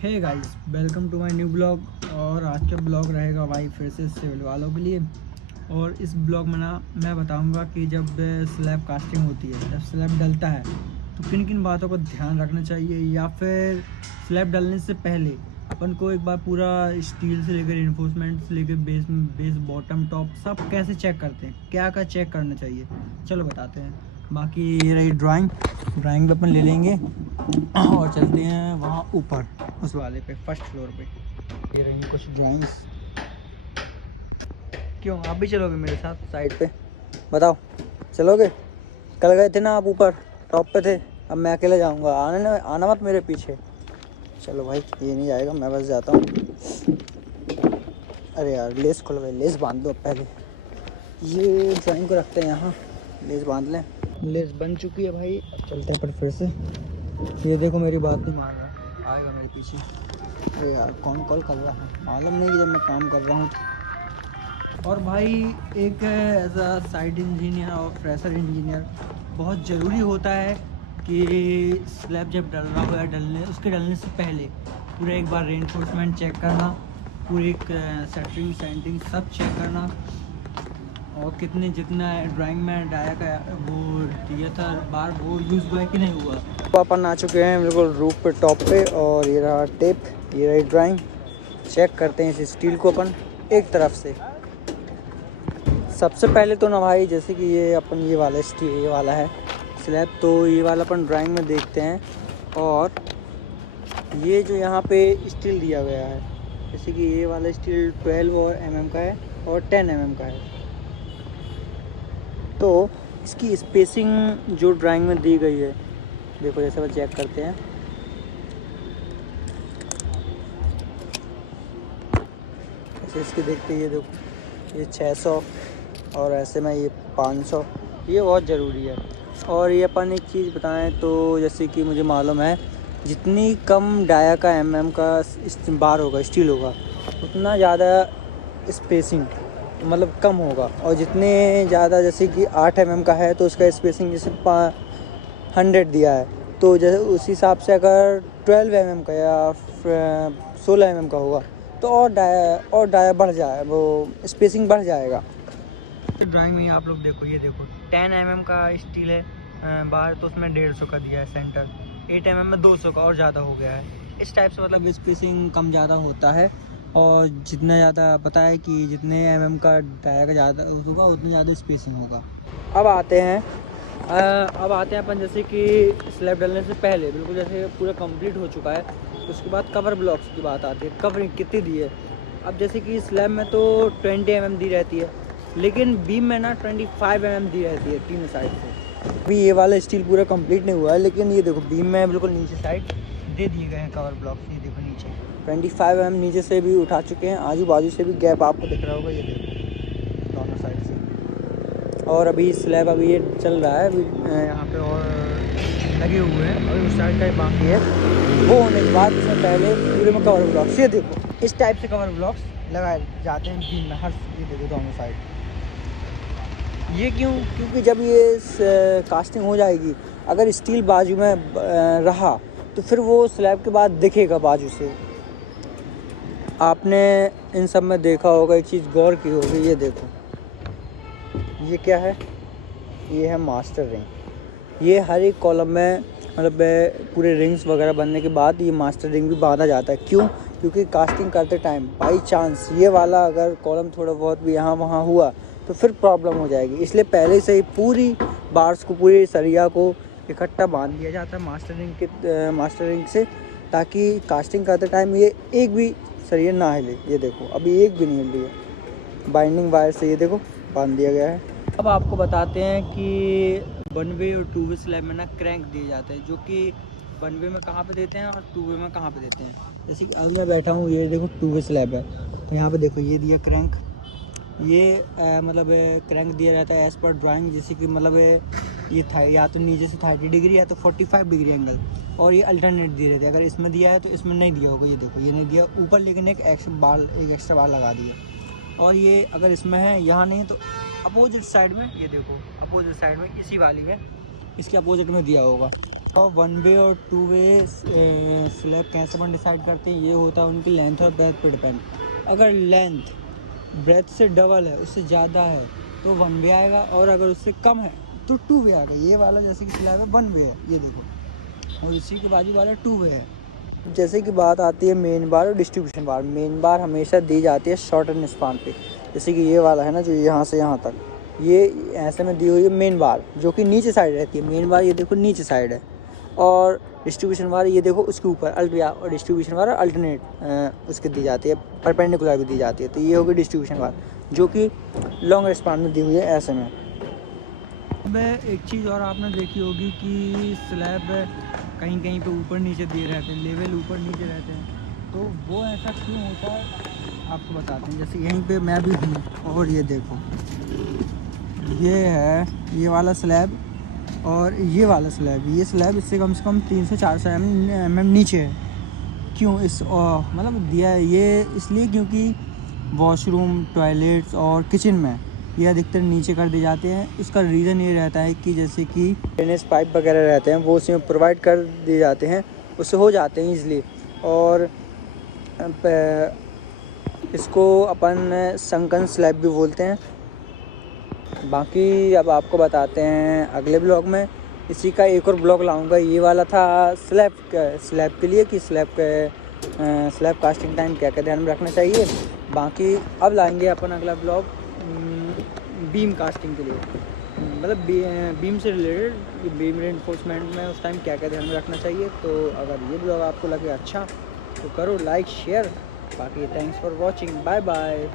Hey guys, welcome to my new blog. और आज का ब्लॉग रहेगा भाई फिर से सिविल वालों के लिए। और इस ब्लॉग में ना मैं बताऊंगा कि जब स्लैब कास्टिंग होती है, जब स्लैब डलता है तो किन किन बातों का ध्यान रखना चाहिए, या फिर स्लैब डलने से पहले अपन को एक बार पूरा स्टील से लेकर इन्फोर्समेंट से लेकर बेस बॉटम टॉप सब कैसे चेक करते हैं, क्या क्या चेक करना चाहिए, चलो बताते हैं। बाकी ये रही ड्राइंग पे अपन ले लेंगे और चलते हैं वहाँ ऊपर उस वाले पे, फर्स्ट फ्लोर पे। ये रहेंगी कुछ ड्राइंग्स। क्यों आप भी चलोगे मेरे साथ साइड पे? बताओ, चलोगे? कल गए थे ना आप ऊपर, टॉप पे थे। अब मैं अकेले जाऊंगा, आना मत मेरे पीछे। चलो भाई, ये नहीं जाएगा, मैं बस जाता हूँ। अरे यार, लेस खुल गई, लेस बांध दो अब पहले। ये ड्राइंग को रखते हैं यहाँ, लेस बांध लें। लेस बन चुकी है भाई, अब चलते हैं पर फिर से। ये देखो मेरी बात नहीं मान रहा, आएगा मेरे पीछे। अरे यार, कौन कॉल कर रहा है, मालूम नहीं कि जब मैं काम कर रहा हूँ। और भाई एक एज अ साइट इंजीनियर और फ्रेशर इंजीनियर बहुत ज़रूरी होता है कि स्लैब जब डल रहा हो या उसके डलने से पहले पूरा एक बार रेनफोर्समेंट चेक करना, पूरी सेटरिंग सेंटिंग सब चेक करना, और जितना ड्राइंग में डाया का वो दिया था बार वो यूज़ हुआ है कि नहीं हुआ। तो अपन आ चुके हैं बिल्कुल रूफ पे, टॉप पे। और ये रहा टेप, ये रही ड्राइंग। चेक करते हैं इस स्टील को अपन एक तरफ से। सबसे पहले तो ना भाई, जैसे कि ये अपन ये वाला स्टील, ये वाला है स्लैब, तो ये वाला अपन ड्राइंग में देखते हैं। और ये जो यहाँ पे स्टील दिया गया है, जैसे कि ये वाला स्टील 12 mm का है और 10 mm का है, तो इसकी स्पेसिंग जो ड्राइंग में दी गई है, देखो जैसे हम चेक करते हैं। ऐसे इसके देखते हैं, ये देखो ये 600 और ऐसे में ये 500, ये बहुत ज़रूरी है। और ये अपन एक चीज़ बताएं तो, जैसे कि मुझे मालूम है जितनी कम डाया का का बार होगा, स्टील होगा, उतना ज़्यादा स्पेसिंग मतलब कम होगा। और जितने ज़्यादा, जैसे कि 8 mm का है तो उसका स्पेसिंग जैसे 100 दिया है, तो जैसे उस हिसाब से अगर 12 mm का या 16 mm का होगा तो और डाया बढ़ जाए, वो स्पेसिंग बढ़ जाएगा। तो ड्राइंग में आप लोग देखो, ये देखो 10 mm का स्टील है बाहर, तो उसमें 150 का दिया है सेंटर। 8 mm में 200 का और ज़्यादा हो गया है। इस टाइप से मतलब स्पेसिंग कम ज़्यादा होता है। और जितना ज़्यादा पता है कि जितने mm का डाया का ज़्यादा होगा उतनी ज़्यादा स्पेसिंग होगा। अब आते हैं अपन, जैसे कि स्लैब डलने से पहले बिल्कुल जैसे पूरा कंप्लीट हो चुका है, तो उसके बाद कवर ब्लॉक्स की बात आती है। कवरिंग कितनी दी है? अब जैसे कि स्लैब में तो 20 mm दी रहती है, लेकिन बीम में ना 25 mm दी रहती है तीनों साइड से। अभी ये वाला स्टील पूरा कंप्लीट नहीं हुआ है, लेकिन ये देखो बीम में बिल्कुल नीचे साइड दे दिए गए हैं कवर ब्लॉक्स। ये देखो नीचे 25 mm नीचे से भी उठा चुके हैं, आजू बाजू से भी गैप आपको दिख रहा होगा, ये देखो दोनों साइड से। और अभी स्लैब अभी ये चल रहा है, अभी यहाँ पे और लगे हुए हैं, अभी उस साइड का बाकी है। वो होने के बाद उसमें पहले पूरे में कवर ब्लॉक्स, ये देखो इस टाइप से कवर ब्लॉक्स लगाए जाते हैं बीम में, हर ये देखो दोनों साइड। ये क्योंकि जब ये कास्टिंग हो जाएगी, अगर स्टील बाजू में रहा तो फिर वो स्लैब के बाद दिखेगा बाजू से। आपने इन सब में देखा होगा, एक चीज़ गौर की होगी, ये देखो ये क्या है, ये है मास्टर रिंग। ये हर एक कॉलम में मतलब पूरे रिंग्स वगैरह बनने के बाद ये मास्टर रिंग भी बांधा जाता है। क्यों? क्योंकि कास्टिंग करते टाइम बाई चांस ये वाला अगर कॉलम थोड़ा बहुत भी यहाँ वहाँ हुआ तो फिर प्रॉब्लम हो जाएगी, इसलिए पहले से ही पूरी बार्स को, पूरी सरिया को इकट्ठा बांध दिया जाता है मास्टर रिंग से, ताकि कास्टिंग करते टाइम ये एक भी सरिया ना हिले। ये देखो अभी एक भी नहीं हिल रही है, बाइंडिंग वायर से ये देखो बांध दिया गया है। अब आपको बताते हैं कि 1 वे और 2 वे स्लैब में ना क्रैंक दिए जाते हैं, जो कि 1 वे में कहाँ पे देते हैं और 2 वे में कहाँ पे देते हैं। जैसे कि अब मैं बैठा हूँ, ये देखो 2 वे स्लैब है, तो यहाँ पे देखो ये दिया क्रैंक। ये मतलब क्रैंक दिया जाता है एज़ पर ड्राइंग, जैसे कि मतलब ये था या तो नीचे से 30 डिग्री या तो 45 डिग्री एंगल, और ये अल्टरनेट दिए रहते हैं। अगर इसमें दिया है तो इसमें नहीं दिया होगा, ये देखो ये नहीं दिया ऊपर, लेकिन एक एक्स्ट्रा बार लगा दिया। और ये अगर इसमें है, यहाँ नहीं है, तो अपोजिट साइड में, ये देखो अपोजिट साइड में इसी वाली है, इसके अपोजिट में दिया होगा। और 1 वे और 2 वे स्लैब कैसे अपन डिसाइड करते हैं, ये होता है उनकी लेंथ और ब्रेथ पे डिपेंड। अगर लेंथ ब्रेथ से डबल है, उससे ज़्यादा है तो 1 वे आएगा, और अगर उससे कम है तो 2 वे आएगा। ये वाला जैसे कि स्लैब है 1 वे है, ये देखो, और इसी के बाजू वाला 2 वे है। जैसे कि बात आती है मेन बार और डिस्ट्रीब्यूशन बार। मेन बार हमेशा दी जाती है शॉर्टर स्पान पे, जैसे कि ये वाला है ना जो यहाँ से यहाँ तक, ये ऐसे में दी हुई है मेन बार, जो कि नीचे साइड रहती है। मेन बार ये देखो नीचे साइड है, और डिस्ट्रीब्यूशन बार ये देखो उसके ऊपर अल्टिया, और डिस्ट्रीब्यूशन बार अल्टरनेट उसके दी जाती है, परपेंडिकुलर भी दी जाती है। तो ये होगी डिस्ट्रीब्यूशन बार, जो कि लॉन्ग स्पान में दी हुई है ऐसे में। अब एक चीज़ और आपने देखी होगी कि स्लैब कहीं कहीं पे ऊपर नीचे दिए रहते हैं, लेवल ऊपर नीचे रहते हैं, तो वो ऐसा क्यों होता है आपको बताते हैं। जैसे यहीं पे मैं भी हूँ, और ये देखो, ये है ये वाला स्लैब और ये वाला स्लैब, ये स्लैब इससे कम से कम 300 से 400 mm नीचे है। क्यों इस मतलब दिया है ये इसलिए क्योंकि वॉशरूम, टॉयलेट्स और किचन में ये अधिकतर नीचे कर दिए जाते हैं। इसका रीज़न ये रहता है कि जैसे कि ड्रेनेज पाइप वगैरह रहते हैं वो उसमें प्रोवाइड कर दिए जाते हैं, उससे हो जाते हैं ईज़िली। और इसको अपन संकन स्लैब भी बोलते हैं। बाकी अब आपको बताते हैं अगले ब्लॉग में। इसी का एक और ब्लॉग लाऊंगा। ये वाला था स्लैब के लिए कि स्लैब कास्टिंग टाइम क्या क्या ध्यान में रखना चाहिए। बाकी अब लाएंगे अपन अगला ब्लॉग बीम कास्टिंग के लिए, मतलब बीम से रिलेटेड, बीम रेनफोर्समेंट में उस टाइम क्या क्या ध्यान में रखना चाहिए। तो अगर ये ब्लॉग आपको लगे अच्छा तो करो लाइक शेयर। बाकी thanks for watching, bye bye.